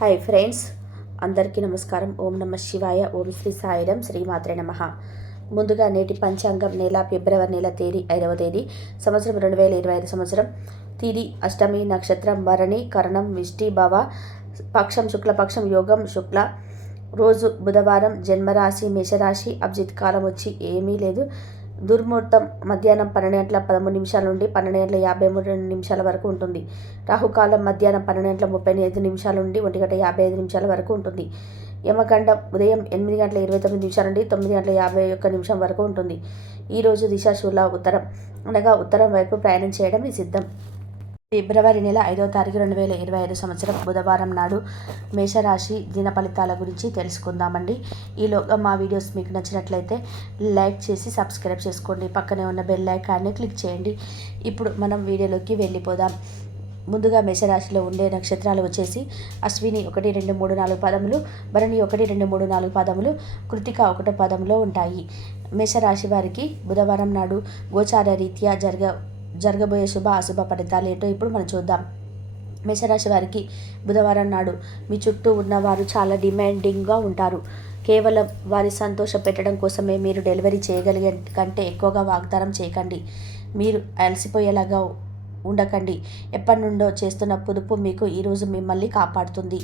Hi friends, అందరికీ నమస్కారం. ఓం నమ శివాయ, ఓం శ్రీ సాయిరం, శ్రీమాత్రే నమః. ముందుగా నేటి పంచాంగం నెల ఫిబ్రవరి నెల తేదీ 5వ తేదీ సంవత్సరం 2025 సంవత్సరం. తిది అష్టమి, నక్షత్రం భరణి, కరణం విష్టి భవ, పక్షం శుక్లపక్షం, యోగం శుక్ల, రోజు బుధవారం, జన్మరాశి మేషరాశి, అభిజిత్ కాలం వచ్చి ఏమీ లేదు. దుర్ముహూర్తం మధ్యాహ్నం 12:13 నుండి 12:53 వరకు ఉంటుంది. రాహుకాలం మధ్యాహ్నం 12:35 నుండి 1:55 వరకు ఉంటుంది. యమగండం ఉదయం 8:29 నుండి 9:51 వరకు ఉంటుంది. ఈరోజు దిశాశూల ఉత్తరం, అనగా ఉత్తరం వైపు ప్రయాణం చేయడం నిషిద్ధం. ఫిబ్రవరి నెల 5వ తారీఖు 2025 సంవత్సరం బుధవారం నాడు మేషరాశి దిన ఫలితాల గురించి తెలుసుకుందామండి. ఈలోగా మా వీడియోస్ మీకు నచ్చినట్లయితే లైక్ చేసి సబ్స్క్రైబ్ చేసుకోండి. పక్కనే ఉన్న బెల్ ఐకాన్ని క్లిక్ చేయండి. ఇప్పుడు మనం వీడియోలోకి వెళ్ళిపోదాం. ముందుగా మేషరాశిలో ఉండే నక్షత్రాలు వచ్చేసి అశ్విని 1, 2, 3, 4 పాదములు, భరణి 1, 2, 3, 4 పాదములు, కృతిక 1 పాదంలో ఉంటాయి. మేషరాశి వారికి బుధవారం నాడు గోచార రీత్యా జరగబోయే శుభ అశుభ ఫలితాలు ఏంటో ఇప్పుడు మనం చూద్దాం. మేషరాశి వారికి బుధవారం నాడు మీ చుట్టూ ఉన్నవారు చాలా డిమాండింగ్గా ఉంటారు. కేవలం వారి సంతోష పెట్టడం కోసమే మీరు డెలివరీ చేయగలిగే కంటే ఎక్కువగా వాగ్దానం చేయకండి. మీరు అలసిపోయేలాగా ఉండకండి. ఎప్పటి నుండో చేస్తున్న పొదుపు మీకు ఈరోజు మిమ్మల్ని కాపాడుతుంది,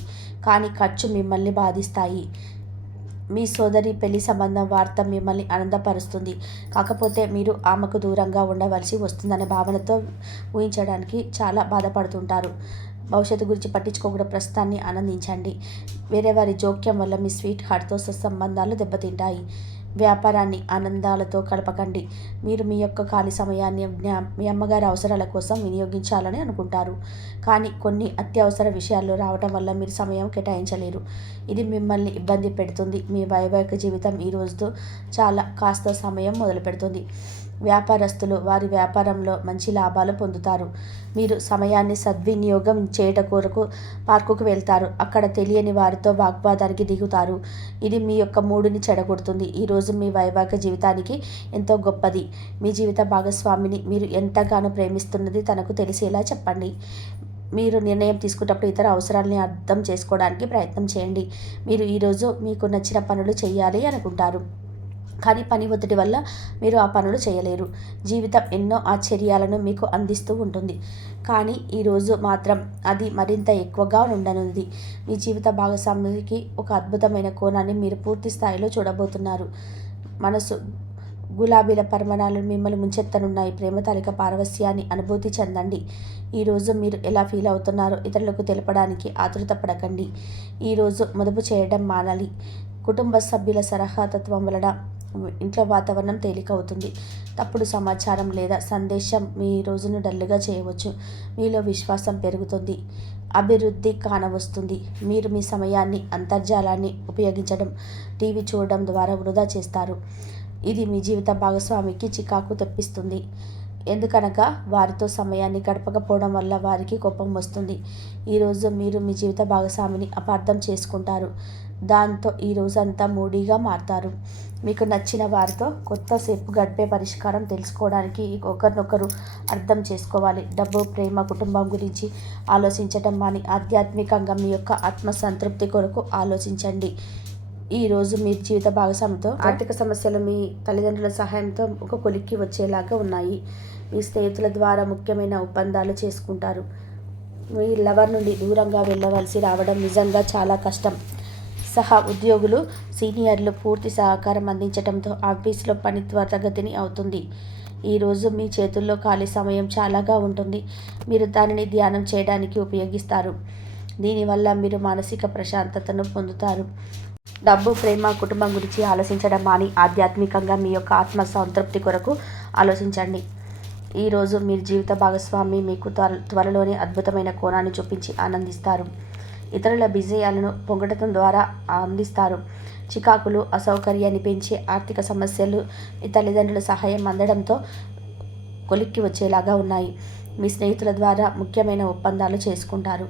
కానీ ఖర్చు మిమ్మల్ని బాధిస్తాయి. మీ సోదరి పెళ్లి సంబంధం వార్త మిమ్మల్ని ఆనందపరుస్తుంది. కాకపోతే మీరు ఆమెకు దూరంగా ఉండవలసి వస్తుందనే భావనతో ఊహించడానికి చాలా బాధపడుతుంటారు. భవిష్యత్తు గురించి పట్టించుకోకుండా ప్రస్తుతాన్ని ఆనందించండి. వేరే వారి జోక్యం వల్ల మీ స్వీట్ హార్ట్తో సంబంధాలు దెబ్బతింటాయి. వ్యాపారాన్ని ఆనందాలతో కలపకండి. మీరు మీ యొక్క ఖాళీ సమయాన్ని మీ అమ్మగారి అవసరాల కోసం వినియోగించాలని అనుకుంటారు, కానీ కొన్ని అత్యవసర విషయాల్లో రావడం వల్ల మీరు సమయం కేటాయించలేరు. ఇది మిమ్మల్ని ఇబ్బంది పెడుతుంది. మీ వైవాహిక జీవితం ఈ రోజుతో చాలా కాస్త సమయం మొదలు పెడుతుంది. వ్యాపారస్తులు వారి వ్యాపారంలో మంచి లాభాలు పొందుతారు. మీరు సమయాన్ని సద్వినియోగం చేయట కొరకు పార్కుకు వెళ్తారు. అక్కడ తెలియని వారితో వాగ్వాదానికి దిగుతారు. ఇది మీ యొక్క మూడుని చెడగొడుతుంది. ఈరోజు మీ వైవాహిక జీవితానికి ఎంతో గొప్పది. మీ జీవిత భాగస్వామిని మీరు ఎంతగానో ప్రేమిస్తున్నది తనకు తెలిసేలా చెప్పండి. మీరు నిర్ణయం తీసుకున్నప్పుడు ఇతర అవసరాలని అర్థం చేసుకోవడానికి ప్రయత్నం చేయండి. మీరు ఈరోజు మీకు నచ్చిన పనులు చేయాలి అనుకుంటారు, కానీ పని ఒత్తిడి వల్ల మీరు ఆ పనులు చేయలేరు. జీవితం ఎన్నో ఆశ్చర్యాలను మీకు అందిస్తూ ఉంటుంది, కానీ ఈరోజు మాత్రం అది మరింత ఎక్కువగా ఉండనుంది. మీ జీవిత భాగస్వామికి ఒక అద్భుతమైన కోణాన్ని మీరు పూర్తి స్థాయిలో చూడబోతున్నారు. మనసు గులాబీల పరిమాణాలు మిమ్మల్ని ముంచెత్తనున్నాయి. ప్రేమ తాలిక పారవస్యాన్ని అనుభూతి చెందండి. ఈరోజు మీరు ఎలా ఫీల్ అవుతున్నారో ఇతరులకు తెలపడానికి ఆతృత పడకండి. ఈరోజు మదుపు చేయడం మానాలి. కుటుంబ సభ్యుల సలహాతత్వం వలన ఇంట్లో వాతావరణం తేలికవుతుంది. తప్పుడు సమాచారం లేదా సందేశం మీ రోజును డల్లుగా చేయవచ్చు. మీలో విశ్వాసం పెరుగుతుంది. అభివృద్ధి కానవస్తుంది. మీరు మీ సమయాన్ని అంతర్జాలాన్ని ఉపయోగించడం, టీవీ చూడడం ద్వారా వృధా చేస్తారు. ఇది మీ జీవిత భాగస్వామికి చికాకు తెప్పిస్తుంది. ఎందుకనగా వారితో సమయాన్ని గడపకపోవడం వల్ల వారికి కోపం వస్తుంది. ఈరోజు మీరు మీ జీవిత భాగస్వామిని అపార్థం చేసుకుంటారు. దాంతో ఈ రోజంతా మూడీగా మారతారు. మీకు నచ్చిన వారితో కొత్తసేపు గడిపే పరిష్కారం తెలుసుకోవడానికి ఒకరినొకరు అర్థం చేసుకోవాలి. డబ్బు, ప్రేమ, కుటుంబం గురించి ఆలోచించడం మాని ఆధ్యాత్మికంగా మీ యొక్క ఆత్మసంతృప్తి కొరకు ఆలోచించండి. ఈరోజు మీ జీవిత భాగస్వామితో ఆర్థిక సమస్యలు మీ తల్లిదండ్రుల సహాయంతో ఒక కొలిక్కి వచ్చేలాగా ఉన్నాయి. మీ స్నేహితుల ద్వారా ముఖ్యమైన ఒప్పందాలు చేసుకుంటారు. మీ లవర్ నుండి దూరంగా వెళ్ళవలసి రావడం నిజంగా చాలా కష్టం. సహా ఉద్యోగులు, సీనియర్లు పూర్తి సహకారం అందించడంతో ఆఫీసులో పని త్వరితగతిని అవుతుంది. ఈరోజు మీ చేతుల్లో ఖాళీ సమయం చాలాగా ఉంటుంది. మీరు దానిని ధ్యానం చేయడానికి ఉపయోగిస్తారు. దీనివల్ల మీరు మానసిక ప్రశాంతతను పొందుతారు. డబ్బు, ప్రేమ, కుటుంబం గురించి ఆలోచించడం మాని ఆధ్యాత్మికంగా మీ యొక్క ఆత్మ సంతృప్తి కొరకు ఆలోచించండి. ఈరోజు మీ జీవిత భాగస్వామి మీకు త్వరలోనే అద్భుతమైన కోణాన్ని చూపించి ఆనందిస్తారు. ఇతరుల విజయాలను పొగడటం ద్వారా అందిస్తారు. చికాకులు, అసౌకర్యాన్ని పెంచే ఆర్థిక సమస్యలు మీ తల్లిదండ్రుల సహాయం అందడంతో కొలిక్కి వచ్చేలాగా ఉన్నాయి. మీ స్నేహితుల ద్వారా ముఖ్యమైన ఒప్పందాలు చేసుకుంటారు.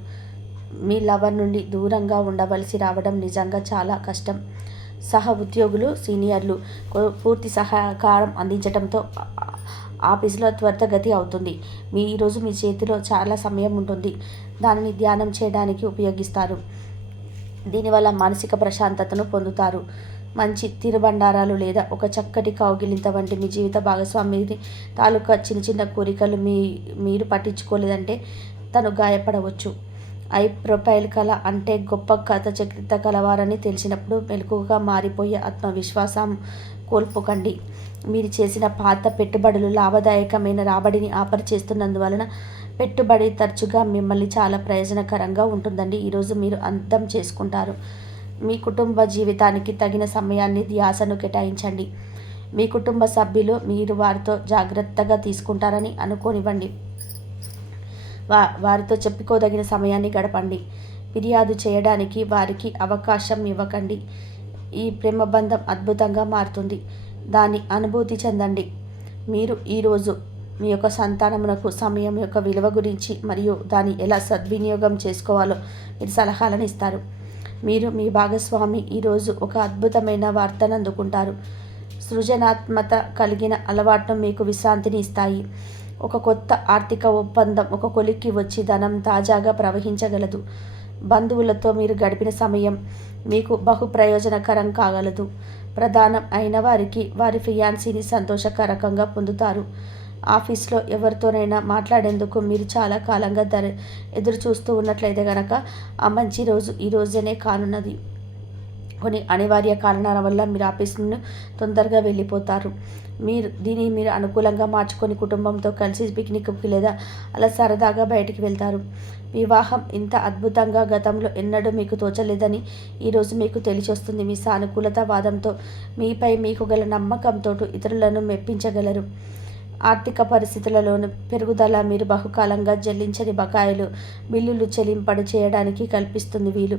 మీ లవర్ నుండి దూరంగా ఉండవలసి రావడం నిజంగా చాలా కష్టం. సహ ఉద్యోగులు, సీనియర్లు పూర్తి సహకారం అందించడంతో ఆఫీసులో త్వరితగతి అవుతుంది. ఈరోజు మీ చేతిలో చాలా సమయం ఉంటుంది. దానిని ధ్యానం చేయడానికి ఉపయోగిస్తారు. దీనివల్ల మానసిక ప్రశాంతతను పొందుతారు. మంచి తినుబండారాలు లేదా ఒక చక్కటి కౌగిలింత వంటి మీ జీవిత భాగస్వామి తాలూకా చిన్న చిన్న కోరికలు మీరు పట్టించుకోలేదంటే తను గాయపడవచ్చు. ప్రొఫైల్ కళ అంటే గొప్ప కథ చరిత్ర కలవారని తెలిసినప్పుడు మెలకుగా మారిపోయే ఆత్మవిశ్వాసం కోల్పోకండి. మీరు చేసిన పాత పెట్టుబడులు లాభదాయకమైన రాబడిని ఆఫర్ చేస్తున్నందువలన పెట్టుబడి తరచుగా మిమ్మల్ని చాలా ప్రయోజనకరంగా ఉంటుందండి. ఈరోజు మీరు అర్థం చేసుకుంటారు. మీ కుటుంబ జీవితానికి తగిన సమయాన్ని ధ్యాసను కేటాయించండి. మీ కుటుంబ సభ్యులు మీరు వారితో జాగ్రత్తగా తీసుకుంటారని అనుకోనివ్వండి. వారితో చెప్పుకోదగిన సమయాన్ని గడపండి. ఫిర్యాదు చేయడానికి వారికి అవకాశం ఇవ్వకండి. ఈ ప్రేమ బంధం అద్భుతంగా మారుతుంది. దాని అనుభూతి చెందండి. మీరు ఈరోజు మీ యొక్క సంతానమునకు సమయం యొక్క విలువ గురించి మరియు దాన్ని ఎలా సద్వినియోగం చేసుకోవాలో మీరు సలహాలను ఇస్తారు. మీరు మీ భాగస్వామి ఈరోజు ఒక అద్భుతమైన వార్తను అందుకుంటారు. సృజనాత్మక కలిగిన అలవాట్లు మీకు విశ్రాంతిని ఇస్తాయి. ఒక కొత్త ఆర్థిక ఒప్పందం ఒక కొలిక్కి వచ్చి ధనం తాజాగా ప్రవహించగలదు. బంధువులతో మీరు గడిపిన సమయం మీకు బహు ప్రయోజనకరం కాగలదు. ప్రధానం అయిన వారికి వారి ఫియాన్సీని సంతోషకరంగా పొందుతారు. ఆఫీస్లో ఎవరితోనైనా మాట్లాడేందుకు మీరు చాలా కాలంగా ఎదురు చూస్తూ ఉన్నట్లయితే కనుక ఆ మంచి రోజు ఈ రోజునే కానున్నది. కొన్ని అనివార్య కారణాల వల్ల మీరు ఆఫీస్ను తొందరగా వెళ్ళిపోతారు. దీన్ని మీరు అనుకూలంగా మార్చుకొని కుటుంబంతో కలిసి పిక్నిక్కి లేదా అలా సరదాగా బయటికి వెళ్తారు. వివాహం ఇంత అద్భుతంగా గతంలో ఎన్నడూ మీకు తోచలేదని ఈరోజు మీకు తెలిసొస్తుంది. మీ సానుకూలత వాదంతో మీపై మీకు గల నమ్మకంతో ఇతరులను మెప్పించగలరు. ఆర్థిక పరిస్థితులలోని పెరుగుదల మీరు బహుకాలంగా చెల్లించని బకాయిలు బిల్లులు చెల్లింపడి చేయడానికి కల్పిస్తుంది వీలు.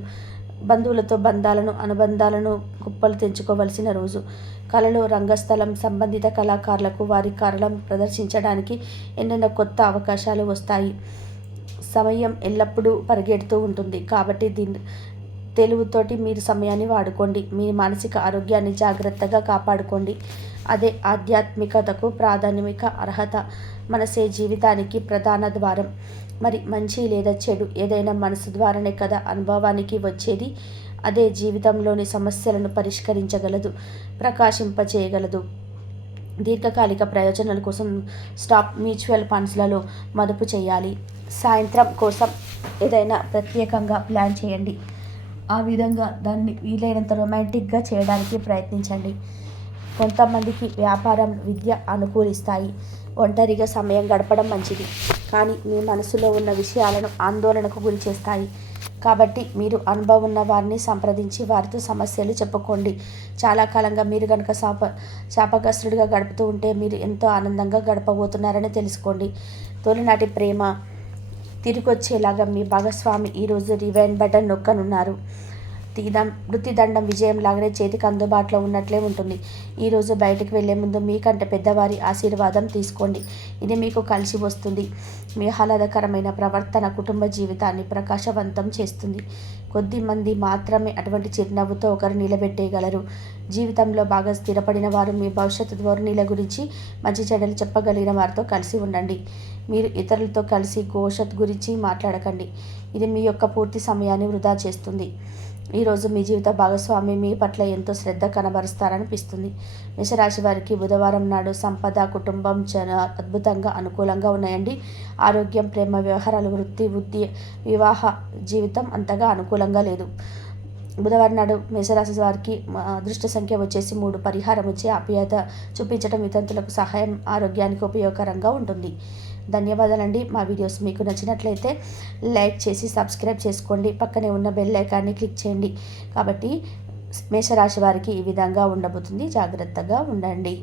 బంధువులతో అనుబంధాలను కుప్పలు తెంచుకోవలసిన రోజు. కళలో రంగస్థలం సంబంధిత కళాకారులకు వారి కళలను ప్రదర్శించడానికి ఎన్నెన్నో కొత్త అవకాశాలు వస్తాయి. సమయం ఎల్లప్పుడూ పరిగెడుతూ ఉంటుంది కాబట్టి తెలివితోటి మీరు సమయాన్ని వాడుకోండి. మీ మానసిక ఆరోగ్యాన్ని జాగ్రత్తగా కాపాడుకోండి. అదే ఆధ్యాత్మికతకు ప్రాధాన్యమిక అర్హత. మనసే జీవితానికి ప్రధాన ద్వారం. మరి మంచి లేదా చెడు ఏదైనా మనసు ద్వారానే కదా అనుభవానికి వచ్చేది. అదే జీవితంలోని సమస్యలను పరిష్కరించగలదు, ప్రకాశింపచేయగలదు. దీర్ఘకాలిక ప్రయోజనాల కోసం మ్యూచువల్ ఫండ్స్లలో మదుపు చేయాలి. సాయంత్రం కోసం ఏదైనా ప్రత్యేకంగా ప్లాన్ చేయండి. ఆ విధంగా దాన్ని వీలైనంత రొమాంటిక్గా చేయడానికి ప్రయత్నించండి. కొంతమందికి వ్యాపారం, విద్య అనుకూలిస్తాయి. ఒంటరిగా సమయం గడపడం మంచిది, కానీ మీ మనసులో ఉన్న విషయాలను ఆందోళనకు గురి చేస్తాయి. కాబట్టి మీరు అనుభవం ఉన్న వారిని సంప్రదించి వారితో సమస్యలు చెప్పుకోండి. చాలా కాలంగా మీరు కనుక శాపగ్రస్తుడిగా గడుపుతూ ఉంటే మీరు ఎంతో ఆనందంగా గడపబోతున్నారని తెలుసుకోండి. తొలినాటి ప్రేమ తిరిగొచ్చేలాగా మీ భాగస్వామి ఈరోజు రివైండ్ బటన్ నొక్కనున్నారు. వృత్తిదండం విజయం లాగానే చేతికి అందుబాటులో ఉన్నట్లే ఉంటుంది. ఈరోజు బయటకు వెళ్లే ముందు మీకంటే పెద్దవారి ఆశీర్వాదం తీసుకోండి. ఇది మీకు కలిసి వస్తుంది. మీ ఆహ్లాదకరమైన ప్రవర్తన కుటుంబ జీవితాన్ని ప్రకాశవంతం చేస్తుంది. కొద్దిమంది మాత్రమే అటువంటి చిరునవ్వుతో ఒకరు నిలబెట్టేయగలరు. జీవితంలో బాగా స్థిరపడిన వారు మీ భవిష్యత్తు ధోరణిల గురించి మంచి చెడ్డలు చెప్పగలిగిన వారితో కలిసి ఉండండి. మీరు ఇతరులతో కలిసి భవిష్యత్తు గురించి మాట్లాడకండి. ఇది మీ యొక్క పూర్తి సమయాన్ని వృధా చేస్తుంది. ఈరోజు మీ జీవిత భాగస్వామి మీ పట్ల ఎంతో శ్రద్ధ కనబరుస్తారనిపిస్తుంది. మేషరాశి వారికి బుధవారం నాడు సంపద, కుటుంబం చాలా అద్భుతంగా అనుకూలంగా ఉన్నాయండి. ఆరోగ్యం, ప్రేమ వ్యవహారాలు, వృత్తి, వివాహ జీవితం అంతగా అనుకూలంగా లేదు. బుధవారం నాడు మేషరాశి వారికి అదృష్ట సంఖ్య వచ్చేసి 3. పరిహారం వచ్చి ఆప్యాయత చూపించడం వితంతులకు సహాయం ఆరోగ్యానికి ఉపయోగకరంగా ఉంటుంది. ధన్యవాదాలండి. మా వీడియోస్ మీకు నచ్చినట్లయితే లైక్ చేసి సబ్స్క్రైబ్ చేసుకోండి. పక్కనే ఉన్న బెల్ ఐకాన్ని క్లిక్ చేయండి. కాబట్టి మేషరాశి వారికి ఈ విధంగా ఉండబోతుంది. జాగ్రత్తగా ఉండండి.